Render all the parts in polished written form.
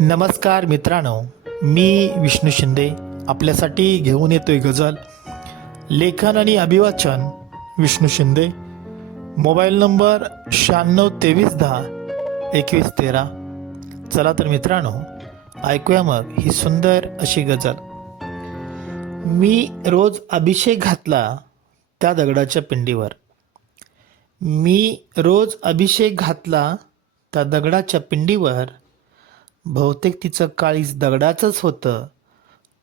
नमस्कार मित्रांनो, मी विष्णू शिंदे आपल्यासाठी घेऊन येतोय गझल. लेखन आणि अभिवाचन विष्णू शिंदे. Mobile number 9623102113. चला तर मित्रांनो, ऐकूया मग ही सुंदर अशी गझल. मी रोज अभिषेक घातला त्या दगडाच्या पिंडीवर. मी रोज अभिषेक घातला त्या दगडाच्या पिंडीवर. बहुतेक तिचं काळीज दगडाचंच होतं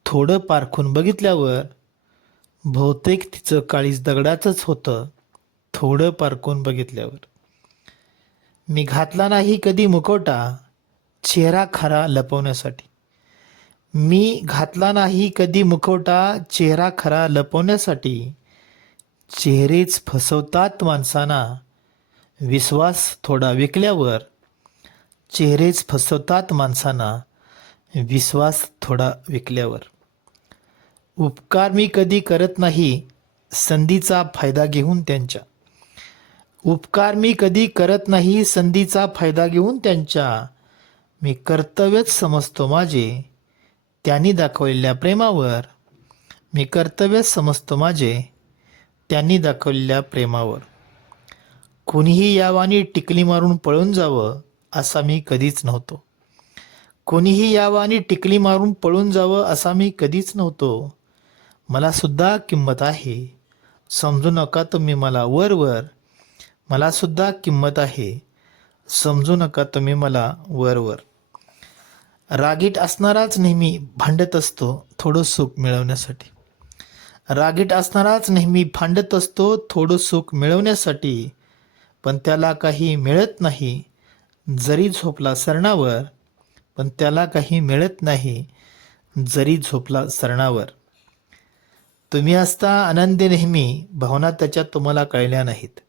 थोडं पारखून बघितल्यावर. बहुतेक तिचं काळीज दगडाचंच होतं थोडं पारखून बघितल्यावर. मी घातला नाही कधी मुखवटा चेहरा खरा लपवण्यासाठी. मी घातला नाही कधी मुखवटा चेहरा खरा लपवण्यासाठी. चेहरेच फसवतात माणसांना विश्वास थोडा विकल्यावर. चेहरेच फसवतात माणसांना विश्वास थोडा विकल्यावर. उपकार मी कधी करत नाही संधीचा फायदा घेऊन त्यांच्या. उपकार मी कधी करत नाही संधीचा फायदा घेऊन त्यांच्या. मी कर्तव्यच समजतो माझे त्यांनी दाखवलेल्या प्रेमावर. मी कर्तव्यच समजतो माझे त्यांनी दाखवलेल्या प्रेमावर. कुणीही यावानी टिकली मारून पळून जावं असा मी कधीच नव्हतो. कोणीही यावं आणि टिकली मारून पळून जावं असा मी कधीच नव्हतो. मला सुद्धा किंमत आहे समजू नका तुम्ही मला वरवर. मला सुद्धा किंमत आहे समजू नका तुम्ही मला वरवर. रागीट असणाराच नेहमी भांडत असतो थोडं सुख मिळवण्यासाठी. रागीट असणाराच नेहमी भांडत असतो थोडं सुख मिळवण्यासाठी. पण त्याला काही मिळत नाही जरी झोपला सरणावर. पण त्याला काही मिळत नाही जरी झोपला सरणावर. तुम्ही असता आनंदी नेहमी भावना त्याच्या तुम्हाला कळल्या नाहीत.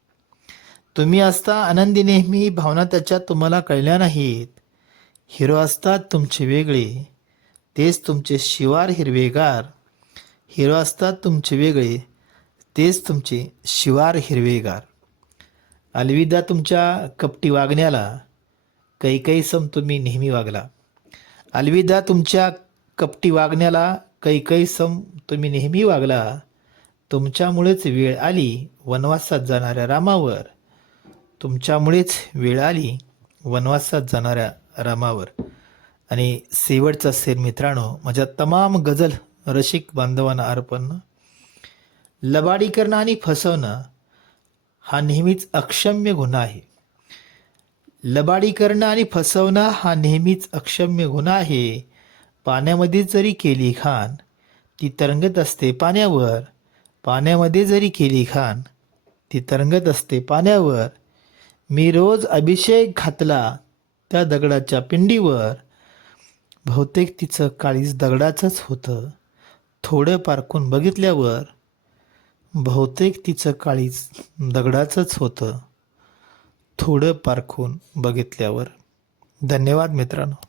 तुम्ही असता आनंदी नेहमी भावना त्याच्या तुम्हाला कळल्या नाहीत. हिरो असतात तुमचे वेगळे तेच तुमचे शिवार हिरवेगार. हिरो असतात तुमचे वेगळे तेच तुमचे शिवार हिरवेगार. अलविदा तुमच्या कपटी वागण्याला कैकईसम तुम्ही नेहमी वागला. अलविदा तुमच्या कपटी वागण्याला कैकईसम तुम्ही नेहमी वागला. तुमच्यामुळेच वेळ आली वनवासात जाणाऱ्या रामावर. तुमच्यामुळेच वेळ आली वनवासात जाणाऱ्या रामावर. आणि शेवटचा शेर मित्रांनो, माझ्या तमाम गझल रसिक बांधवांना अर्पण. लबाडी करणं आणि फसवणं हा नेहमीच अक्षम्य गुन्हा आहे. लबाडी करणं आणि फसवणं हा नेहमीच अक्षम्य गुन्हा आहे. पाण्यामध्ये जरी केली घाण ती तरंगत असते पाण्यावर. पाण्यामध्ये जरी केली घाण ती तरंगत असते पाण्यावर. मी रोज अभिषेक घातला त्या दगडाच्या पिंडीवर. बहुतेक तिचं काळीज दगडाचंच होतं थोडं पारखून बघितल्यावर. बहुतेक तिचं काळीज दगडाचंच होतं थोडं पारखून बघितल्यावर. धन्यवाद मित्रांनो.